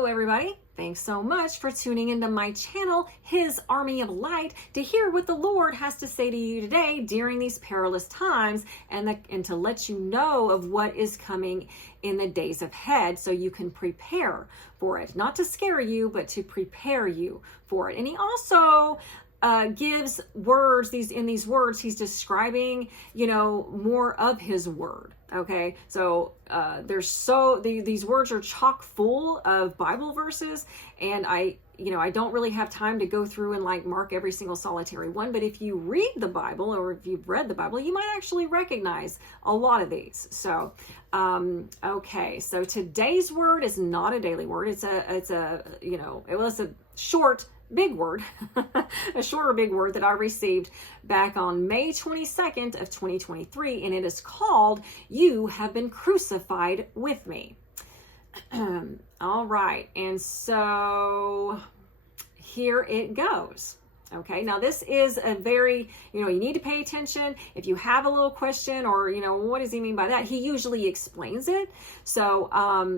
Hello everybody. Thanks so much for tuning into my channel, His Army of Light, to hear what the Lord has to say to you today during these perilous times and to let you know of what is coming in the days ahead so you can prepare for it. Not to scare you, but to prepare you for it. And he also gives words, in these words, he's describing, more of his word. Okay, so these words are chock full of Bible verses, and I don't really have time to go through and mark every single solitary one, but if you read the Bible, or if you've read the Bible, you might actually recognize a lot of these. So, okay, so today's word is not a daily word. It's a short, big word, a shorter big word that I received back on May 22nd of 2023, and it is called, "You Have Been Crucified with Me." All right, and so here it goes. Okay, now this is a very, you need to pay attention. If you have a little question or, what does he mean by that? He usually explains it. So,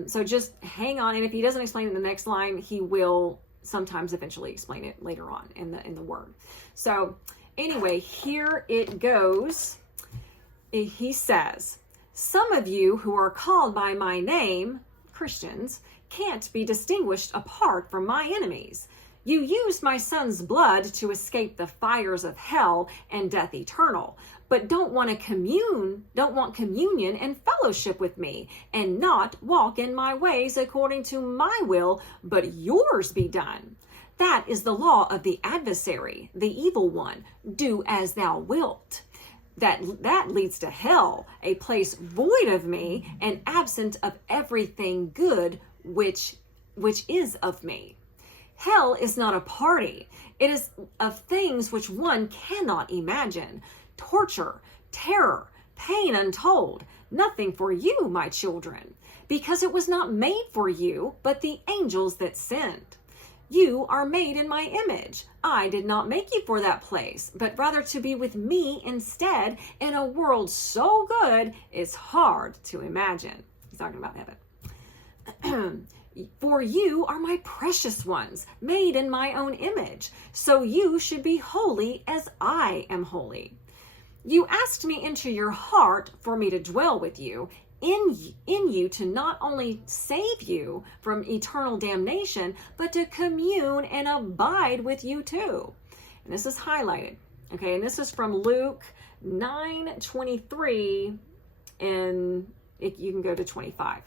so just hang on. And if he doesn't explain it in the next line, he will sometimes eventually explain it later on in the word. So anyway, here it goes. He says, "Some of you who are called by my name, Christians, can't be distinguished apart from my enemies. You used my son's blood to escape the fires of hell and death eternal, but don't want communion and fellowship with me, and not walk in my ways according to my will, but yours be done. That is the law of the adversary, the evil one. Do as thou wilt. That leads to hell, a place void of me and absent of everything good which is of me. Hell is not a party. It is of things which one cannot imagine. Torture, terror, pain untold. Nothing for you, my children, because it was not made for you, but the angels that sinned. You are made in my image. I did not make you for that place, but rather to be with me instead in a world so good it's hard to imagine." He's talking about heaven. "For you are my precious ones, made in my own image, so you should be holy as I am holy. You asked me into your heart for me to dwell with you, in you to not only save you from eternal damnation, but to commune and abide with you too." And this is highlighted. Okay, and this is from Luke 9:23, and you can go to 25.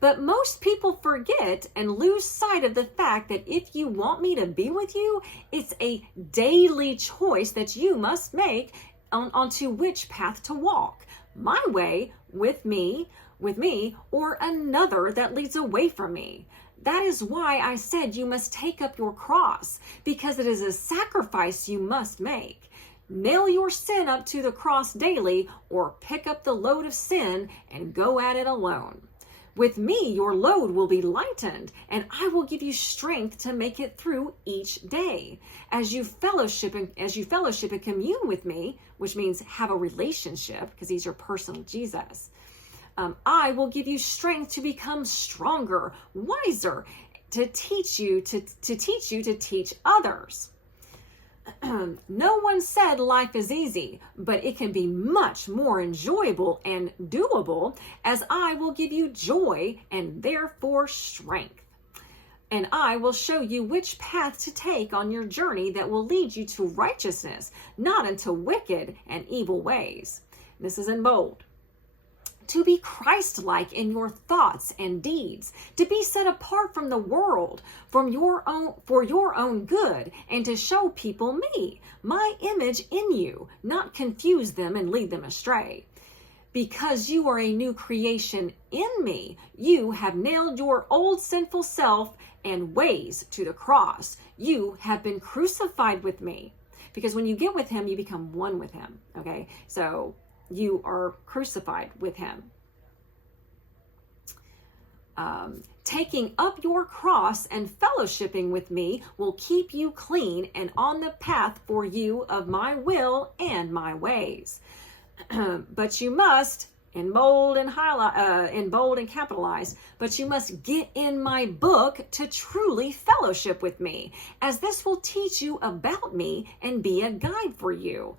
"But most people forget and lose sight of the fact that if you want me to be with you, it's a daily choice that you must make onto which path to walk. My way with me, or another that leads away from me. That is why I said you must take up your cross, because it is a sacrifice you must make. Nail your sin up to the cross daily, or pick up the load of sin and go at it alone. With me, your load will be lightened, and I will give you strength to make it through each day. As you fellowship and commune with me," which means have a relationship, because he's your personal Jesus, "I will give you strength to become stronger, wiser, to teach you to teach others. No one said life is easy, but it can be much more enjoyable and doable, as I will give you joy and therefore strength. And I will show you which path to take on your journey that will lead you to righteousness, not into wicked and evil ways." This is in bold. "To be Christ-like in your thoughts and deeds, to be set apart from the world for your own good, and to show people me, my image in you, not confuse them and lead them astray. Because you are a new creation in me, you have nailed your old sinful self and ways to the cross. You have been crucified with me." Because when you get with him, you become one with him. Okay, so you are crucified with him. "Taking up your cross and fellowshipping with me will keep you clean and on the path for you of my will and my ways. But you must in bold and highlight, in bold and capitalized, but you must get in my book to truly fellowship with me, as this will teach you about me and be a guide for you.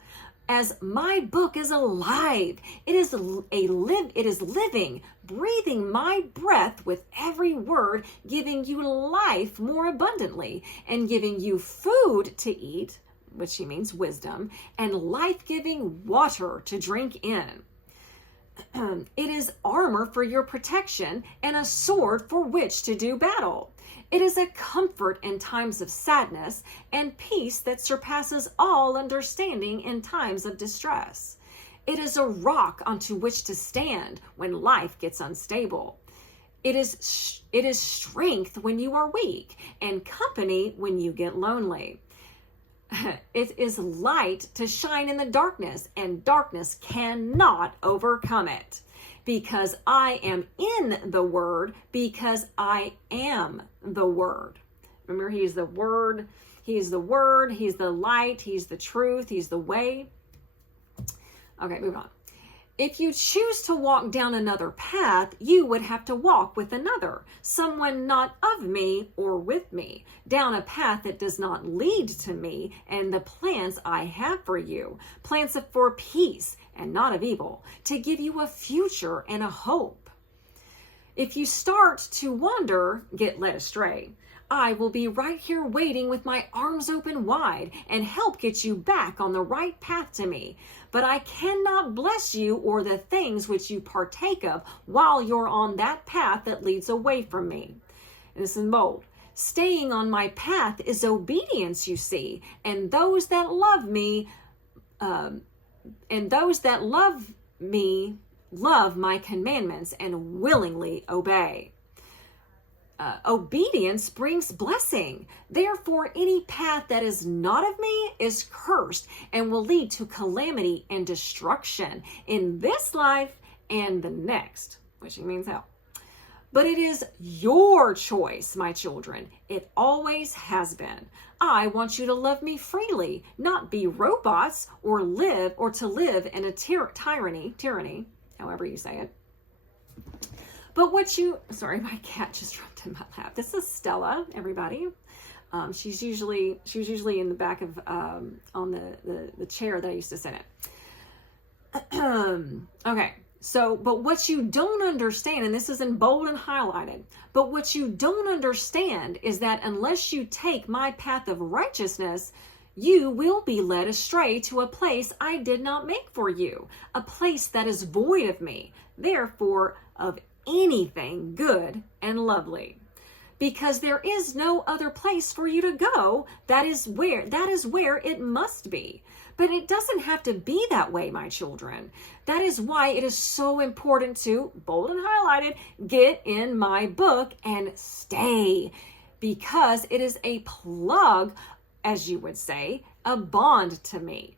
As my book is alive, it is living, breathing my breath with every word, giving you life more abundantly, and giving you food to eat, which he means wisdom, and life-giving water to drink in. It is armor for your protection and a sword for which to do battle. It is a comfort in times of sadness and peace that surpasses all understanding in times of distress. It is a rock onto which to stand when life gets unstable. It is strength when you are weak and company when you get lonely. It is light to shine in the darkness, and darkness cannot overcome it. Because I am in the Word, because I am the Word. Remember, He's the Word, He's the Word, He's the light, He's the truth, He's the way. Okay, moving on. If you choose to walk down another path, you would have to walk with another, someone not of me or with me, down a path that does not lead to me and the plans I have for you, plans for peace and not of evil, to give you a future and a hope. If you start to wander, get led astray, I will be right here waiting with my arms open wide and help get you back on the right path to me. But I cannot bless you or the things which you partake of while you're on that path that leads away from me. And this is bold. Staying on my path is obedience, you see, and those that love me, love my commandments and willingly obey. Obedience brings blessing. Therefore, any path that is not of me is cursed and will lead to calamity and destruction in this life and the next, which means hell. But it is your choice, my children. It always has been. I want you to love me freely, not be robots or to live in a tyranny, however you say it. But sorry, my cat just jumped in my lap. This is Stella, everybody. She was usually in the back of, on the chair that I used to sit in. Okay, so, but what you don't understand, and this is in bold and highlighted, but what you don't understand is that unless you take my path of righteousness, you will be led astray to a place I did not make for you, a place that is void of me, therefore of anything good and lovely. Because there is no other place for you to go, that is where it must be. But it doesn't have to be that way, my children. That is why it is so important to, bold and highlighted, get in my book and stay. Because it is a plug, as you would say, a bond to me.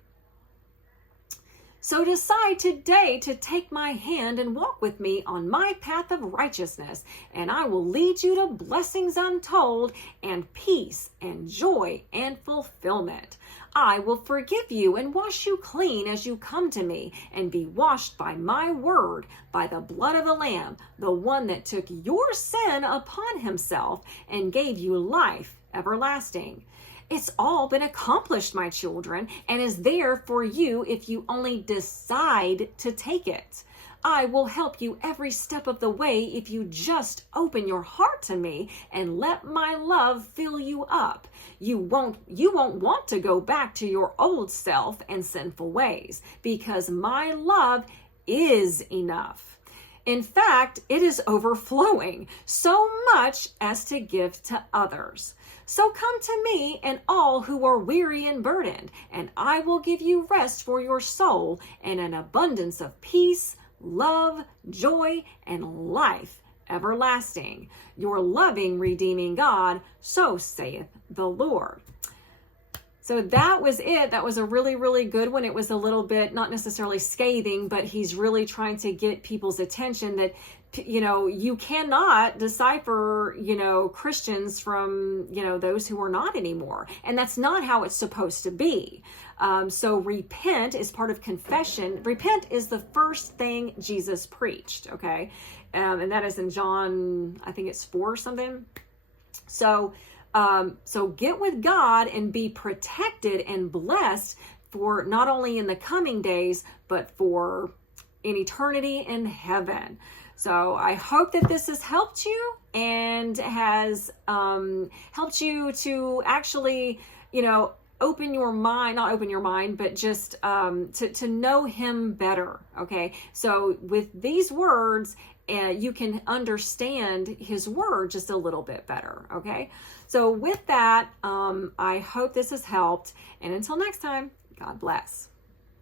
So decide today to take my hand and walk with me on my path of righteousness, and I will lead you to blessings untold and peace and joy and fulfillment. I will forgive you and wash you clean as you come to me and be washed by my word, by the blood of the Lamb, the one that took your sin upon himself and gave you life everlasting. It's all been accomplished, my children, and is there for you if you only decide to take it. I will help you every step of the way if you just open your heart to me and let my love fill you up. You won't want to go back to your old self and sinful ways, because my love is enough. In fact, it is overflowing, so much as to give to others. So come to me and all who are weary and burdened, and I will give you rest for your soul and an abundance of peace, love, joy, and life everlasting. Your loving, redeeming God, so saith the Lord. So that was it. That was a really, really good one. It was a little bit, not necessarily scathing, but he's really trying to get people's attention that you cannot decipher, Christians from, those who are not anymore. And that's not how it's supposed to be. So repent is part of confession. Repent is the first thing Jesus preached, okay? And that is in John, I think it's 4 or something. So get with God and be protected and blessed for not only in the coming days, but for in eternity in heaven. So I hope that this has helped you and has helped you to actually, open your mind, not open your mind, but just to know him better. Okay. So with these words, you can understand his word just a little bit better. Okay. So with that, I hope this has helped. And until next time, God bless.